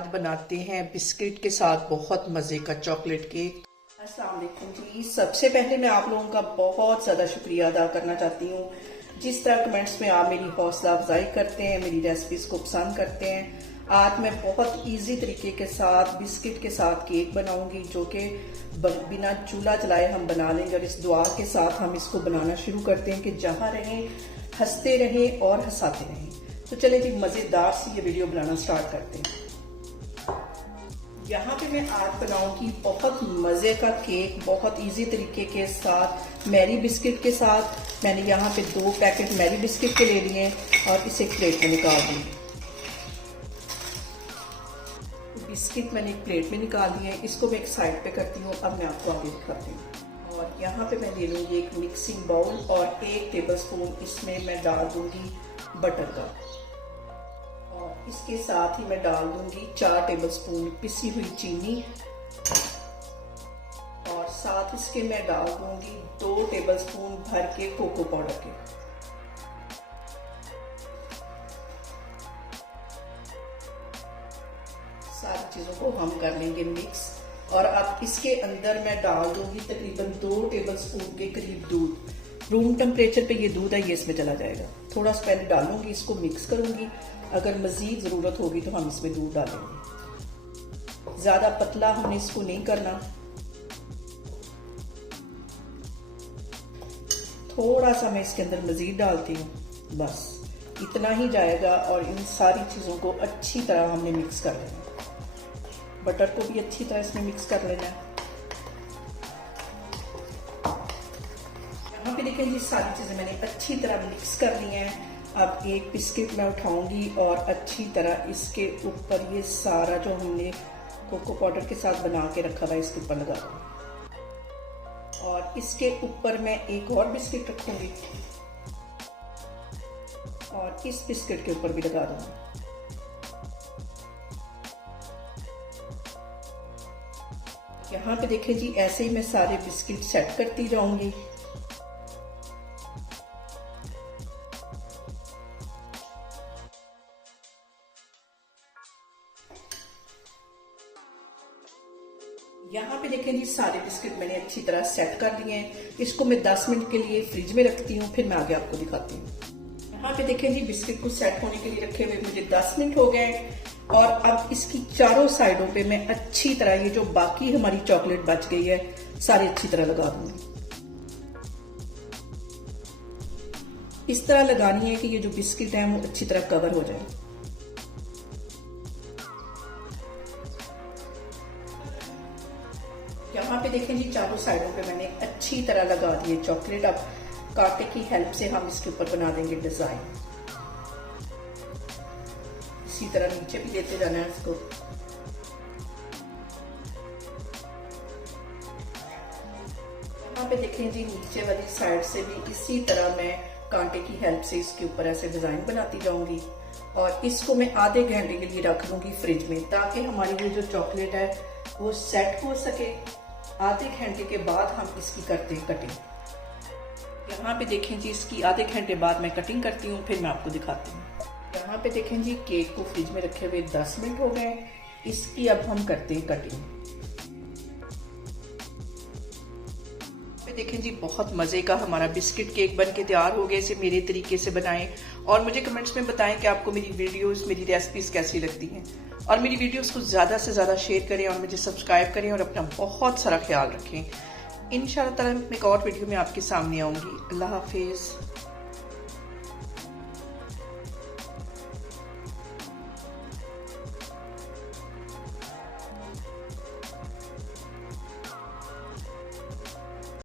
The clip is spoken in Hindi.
आज बनाते हैं बिस्किट के साथ बहुत मज़े का चॉकलेट केक। अस्सलाम वालेकुम जी। सबसे पहले मैं आप लोगों का बहुत ज़्यादा शुक्रिया अदा करना चाहती हूँ। जिस तरह कमेंट्स में आप मेरी हौसला अफजाई करते हैं, मेरी रेसिपीज़ को पसंद करते हैं। आज मैं बहुत इजी तरीके के साथ बिस्किट के साथ केक बनाऊंगी जो कि बिना चूल्हा जलाए हम बना लेंगे। और इस दुआ के साथ हम इसको बनाना शुरू करते हैं कि जहाँ रहें हंसते रहें और हंसाते रहें। तो चले जी मज़ेदार सी ये वीडियो बनाना स्टार्ट करते हैं। यहाँ पे मैं आज बनाऊंगी बहुत मज़े का केक बहुत इजी तरीके के साथ मैरी बिस्किट के साथ। मैंने यहाँ पे 2 पैकेट मैरी बिस्किट के ले लिए और इसे प्लेट में निकाल दूंगी। बिस्किट मैंने एक प्लेट में निकाल दिए हैं, इसको मैं एक साइड पे करती हूँ। अब मैं आपको आगे दिखाती हूँ। और यहाँ पे मैं ले लूँगी एक मिक्सिंग बाउल और 1 टेबलस्पून इसमें मैं डाल दूंगी बटर का। और इसके साथ ही मैं डाल दूंगी 4 टेबलस्पून पिसी हुई चीनी और साथ इसके मैं डाल दूंगी 2 टेबलस्पून भर के कोको पाउडर के। सारी चीजों को हम कर लेंगे मिक्स। और अब इसके अंदर मैं डाल दूंगी तकरीबन 2 टेबलस्पून के करीब दूध। रूम टेम्परेचर पे ये दूध है, ये इसमें चला जाएगा। थोड़ा सा पहले डालूंगी, इसको मिक्स करूंगी। अगर मजीद जरूरत होगी तो हम इसमें दूध डालेंगे। ज्यादा पतला हमने इसको नहीं करना, थोड़ा सा मैं इसके अंदर मजीद डालती हूँ, बस इतना ही जाएगा। और इन सारी चीजों को अच्छी तरह हमने मिक्स कर लेना। बटर को भी अच्छी तरह इसमें मिक्स कर लेना है। यहाँ पे देखें जी सारी चीजें मैंने अच्छी तरह मिक्स कर ली हैं। अब एक बिस्किट मैं उठाऊंगी और अच्छी तरह इसके ऊपर ये सारा जो हमने कोको पाउडर के साथ बना के रखा था इसके ऊपर लगा दूंगी। और इसके ऊपर मैं एक और बिस्किट रखूंगी और इस बिस्किट के ऊपर भी लगा दूंगी। यहाँ पे देखें जी ऐसे ही मैं सारे बिस्किट सेट करती जाऊंगी। यहाँ पे देखें जी सारे बिस्किट मैंने अच्छी तरह सेट कर दिए हैं। इसको मैं 10 मिनट के लिए फ्रिज में रखती हूँ, फिर मैं आगे आपको दिखाती हूँ। यहाँ पे देखें जी बिस्किट को सेट होने के लिए रखे हुए मुझे 10 मिनट हो गए। और अब इसकी चारों साइडों पे मैं अच्छी तरह ये जो बाकी हमारी चॉकलेट बच गई है सारी अच्छी तरह लगा दूंगी। इस तरह लगानी है कि ये जो बिस्किट है वो अच्छी तरह कवर हो जाए। यहाँ पे देखें जी चारों साइडों पे मैंने अच्छी तरह लगा दी है चॉकलेट। अब कांटे की हेल्प से हम इसके ऊपर बना देंगे डिजाइन। इसी तरह नीचे भी देते जाना है इसको। यहाँ पे देखें जी नीचे वाली साइड से भी इसी तरह मैं कांटे की हेल्प से इसके ऊपर ऐसे डिजाइन बनाती जाऊंगी। और इसको मैं आधे घंटे के लिए रख दूंगी फ्रिज में ताकि हमारी ये जो चॉकलेट है वो सेट हो सके। आधे घंटे के बाद हम इसकी करते हैं कटिंग। यहाँ पे देखें जी इसकी आधे घंटे बाद मैं कटिंग करती हूँ, फिर मैं आपको दिखाती हूँ। यहाँ पे देखें जी केक को फ्रिज में रखे हुए 10 मिनट हो गए। इसकी अब हम करते हैं कटिंग। पे देखें जी बहुत मजे का हमारा बिस्किट केक बन के तैयार हो गया। इसे मेरे तरीके से बनाएं और मुझे कमेंट्स में बताएं कि आपको मेरी वीडियोस मेरी रेसिपीज कैसी लगती हैं। और मेरी वीडियोस को ज़्यादा से ज़्यादा शेयर करें और मुझे सब्सक्राइब करें और अपना बहुत सारा ख्याल रखें। इंशाअल्लाह ताला मैं एक और वीडियो में आपके सामने आऊँगी। अल्लाह हाफिज़।